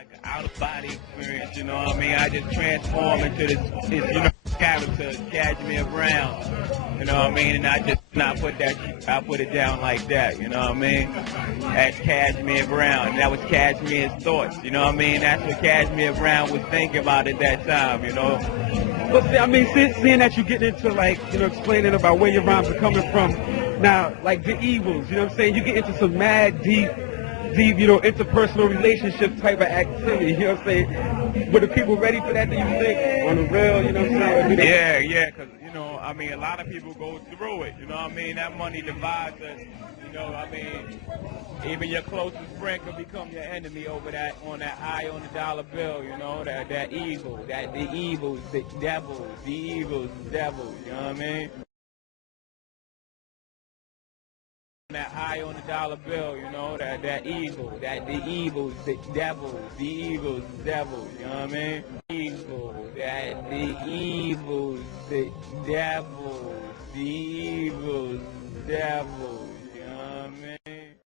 like an out-of-body experience, you know what I mean? I just transform into this character, Cashmere Brown, you know what I mean? And I put it down like that, you know what I mean? That's Cashmere Brown, and that was Cashmere's thoughts, you know what I mean? That's what Cashmere Brown was thinking about at that time, you know? But I mean, seeing that you get into explaining about where your rhymes are coming from, now, like the evils, you know what I'm saying? You get into some mad deep, interpersonal relationship type of activity, you know what I'm saying? Were the people ready for that, do you think? On the real, you know what I'm saying? Yeah, because, I mean, a lot of people go through it, you know what I mean? That money divides us, you know, I mean, even your closest friend could become your enemy over that, on that eye on the dollar bill, you know, that evil, the evils, the devils, you know what I mean? That eye on the dollar bill, you know, that evil, the evils, the devils, you know what I mean? Evil, the evils, the devils, the evils.